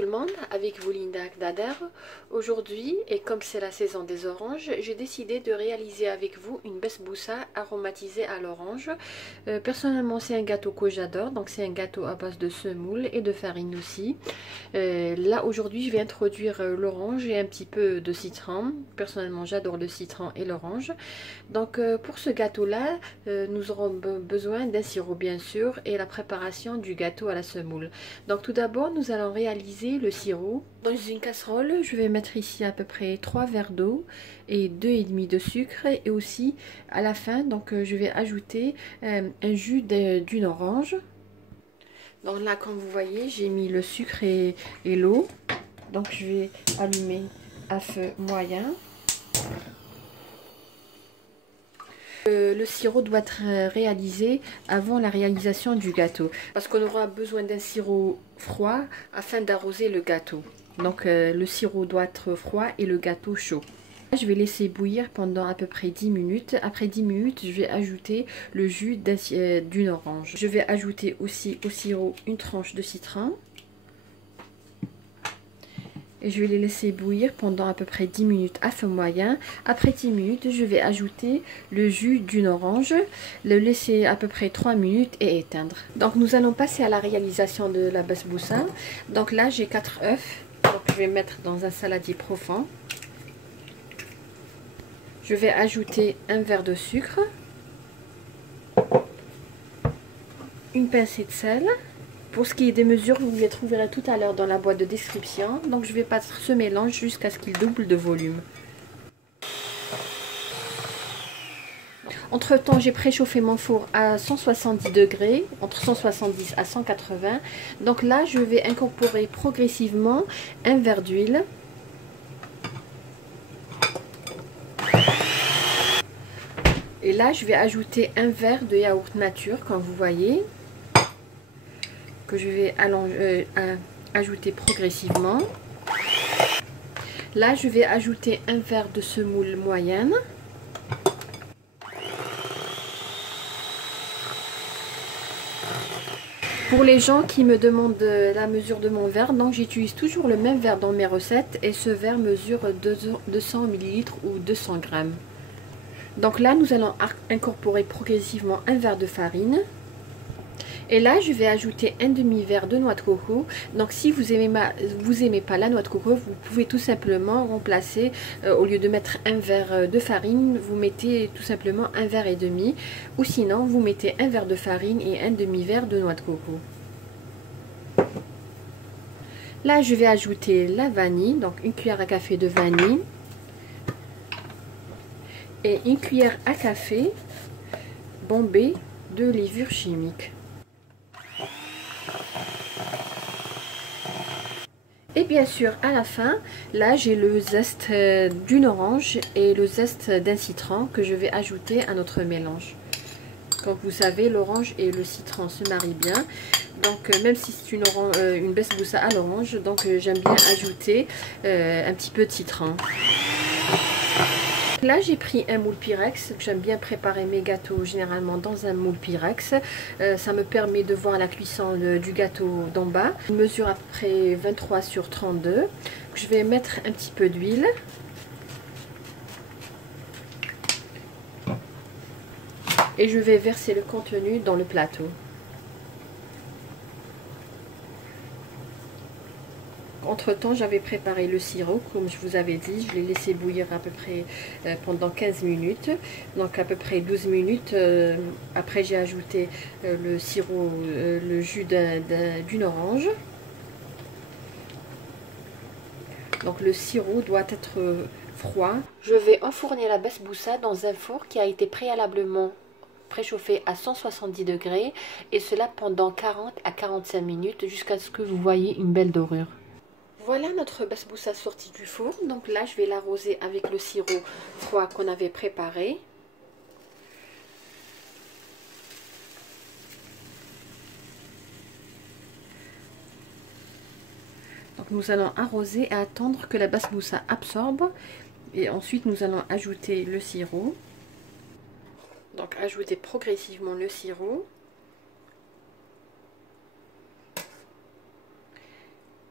tout le monde, avec vous Linda Agdader. Aujourd'hui, et comme c'est la saison des oranges, j'ai décidé de réaliser avec vous une besboussa aromatisée à l'orange. Personnellement, c'est un gâteau que j'adore, donc c'est un gâteau à base de semoule et de farine aussi. Là, aujourd'hui, je vais introduire l'orange et un petit peu de citron. Personnellement, j'adore le citron et l'orange. Donc, pour ce gâteau-là, nous aurons besoin d'un sirop, bien sûr, et la préparation du gâteau à la semoule. Donc, tout d'abord, nous allons réaliser le sirop. Dans une casserole, je vais mettre ici à peu près 3 verres d'eau et 2,5 de sucre. Et aussi, à la fin, donc, je vais ajouter un jus d'une orange. Donc là, comme vous voyez, j'ai mis le sucre et l'eau. Donc je vais allumer à feu moyen. Le sirop doit être réalisé avant la réalisation du gâteau. Parce qu'on aura besoin d'un sirop froid afin d'arroser le gâteau. Donc le sirop doit être froid et le gâteau chaud. Je vais laisser bouillir pendant à peu près 10 minutes. Après 10 minutes, je vais ajouter le jus d'une orange. Je vais ajouter aussi au sirop une tranche de citron. Et je vais les laisser bouillir pendant à peu près 10 minutes à feu moyen. Après 10 minutes, je vais ajouter le jus d'une orange, le laisser à peu près 3 minutes et éteindre. Donc nous allons passer à la réalisation de la besboussa. Donc là, j'ai 4 œufs. Donc je vais mettre dans un saladier profond. Je vais ajouter un verre de sucre, une pincée de sel. Pour ce qui est des mesures, vous les trouverez tout à l'heure dans la boîte de description. Donc je vais passer ce mélange jusqu'à ce qu'il double de volume. Entre temps, j'ai préchauffé mon four à 170 degrés, entre 170 à 180. Donc là, je vais incorporer progressivement un verre d'huile. Et là, je vais ajouter un verre de yaourt nature, comme vous voyez, que je vais ajouter progressivement. Là, je vais ajouter un verre de semoule moyenne. Pour les gens qui me demandent la mesure de mon verre, donc j'utilise toujours le même verre dans mes recettes et ce verre mesure 200 ml ou 200 g. Donc là, nous allons incorporer progressivement un verre de farine. Et là, je vais ajouter un demi-verre de noix de coco. Donc si vous aimez pas la noix de coco, vous pouvez tout simplement remplacer, au lieu de mettre un verre de farine, vous mettez tout simplement un verre et demi. Ou sinon, vous mettez un verre de farine et un demi-verre de noix de coco. Là, je vais ajouter la vanille, donc une cuillère à café de vanille. Et une cuillère à café bombée de levure chimique. Et bien sûr, à la fin, là j'ai le zeste d'une orange et le zeste d'un citron que je vais ajouter à notre mélange. Comme vous savez, l'orange et le citron se marient bien. Donc même si c'est une besboussa à l'orange, donc j'aime bien ajouter un petit peu de citron. Là, j'ai pris un moule Pyrex. J'aime bien préparer mes gâteaux généralement dans un moule Pyrex. Ça me permet de voir la cuisson du gâteau d'en bas. Il mesure à peu près 23 sur 32. Je vais mettre un petit peu d'huile. Et je vais verser le contenu dans le plateau. Entre temps, j'avais préparé le sirop, comme je vous avais dit. Je l'ai laissé bouillir à peu près pendant 15 minutes. Donc à peu près 12 minutes. Après, j'ai ajouté le sirop, le jus d'une orange. Donc le sirop doit être froid. Je vais enfourner la besboussa dans un four qui a été préalablement préchauffé à 170 degrés. Et cela pendant 40 à 45 minutes jusqu'à ce que vous voyez une belle dorure. Voilà notre besboussa sortie du four. Donc là, je vais l'arroser avec le sirop froid qu'on avait préparé. Donc nous allons arroser et attendre que la besboussa absorbe. Et ensuite, nous allons ajouter le sirop. Donc ajouter progressivement le sirop.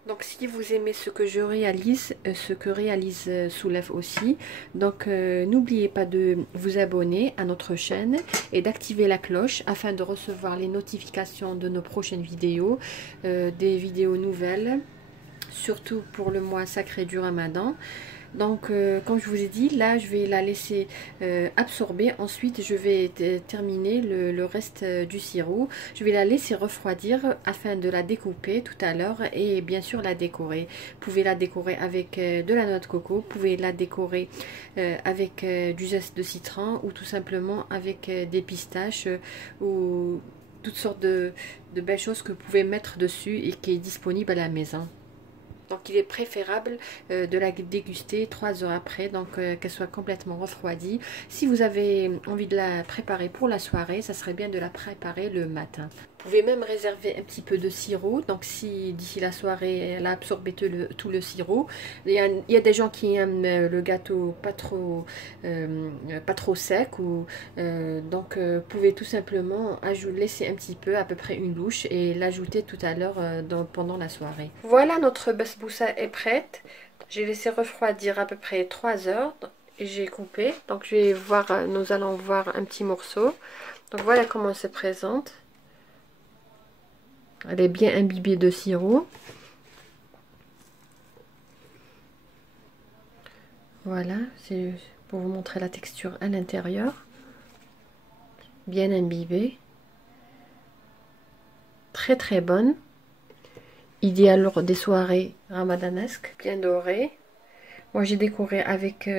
Donc si vous aimez ce que je réalise, ce que réalise Soulève aussi, donc n'oubliez pas de vous abonner à notre chaîne et d'activer la cloche afin de recevoir les notifications de nos prochaines vidéos, des vidéos nouvelles, surtout pour le mois sacré du Ramadan. Donc comme je vous ai dit, là je vais la laisser absorber. Ensuite je vais terminer le reste du sirop. Je vais la laisser refroidir afin de la découper tout à l'heure et bien sûr la décorer. Vous pouvez la décorer avec de la noix de coco, vous pouvez la décorer avec du zeste de citron ou tout simplement avec des pistaches ou toutes sortes de belles choses que vous pouvez mettre dessus et qui est disponible à la maison. Donc il est préférable de la déguster 3 heures après, donc qu'elle soit complètement refroidie. Si vous avez envie de la préparer pour la soirée, ça serait bien de la préparer le matin. Vous pouvez même réserver un petit peu de sirop. Donc si d'ici la soirée elle a absorbé tout le sirop, il y a des gens qui aiment le gâteau pas trop sec, donc vous pouvez tout simplement laisser un petit peu, à peu près une louche, et l'ajouter tout à l'heure pendant la soirée. Voilà, notre basbousa est prête. J'ai laissé refroidir à peu près 3 heures et j'ai coupé. Donc nous allons voir un petit morceau. Donc voilà comment elle se présente. Elle est bien imbibée de sirop. Voilà, c'est pour vous montrer la texture à l'intérieur. Bien imbibée. Très très bonne. Idéal lors des soirées ramadanesques. Bien dorée. Moi j'ai décoré avec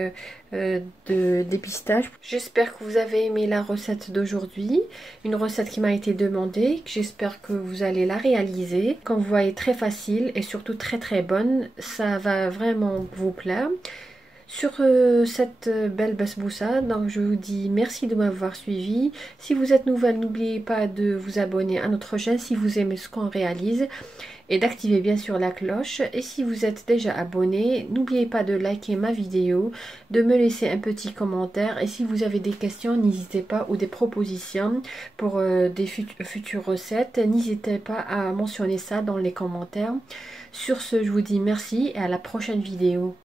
des pistaches. J'espère que vous avez aimé la recette d'aujourd'hui. Une recette qui m'a été demandée. J'espère que vous allez la réaliser. Comme vous voyez, très facile et surtout très très bonne. Ça va vraiment vous plaire. Sur cette belle basbousa, donc je vous dis merci de m'avoir suivi. Si vous êtes nouvelle, n'oubliez pas de vous abonner à notre chaîne si vous aimez ce qu'on réalise et d'activer bien sûr la cloche. Et si vous êtes déjà abonné, n'oubliez pas de liker ma vidéo, de me laisser un petit commentaire. Et si vous avez des questions, n'hésitez pas, ou des propositions pour des futures recettes, n'hésitez pas à mentionner ça dans les commentaires. Sur ce, je vous dis merci et à la prochaine vidéo.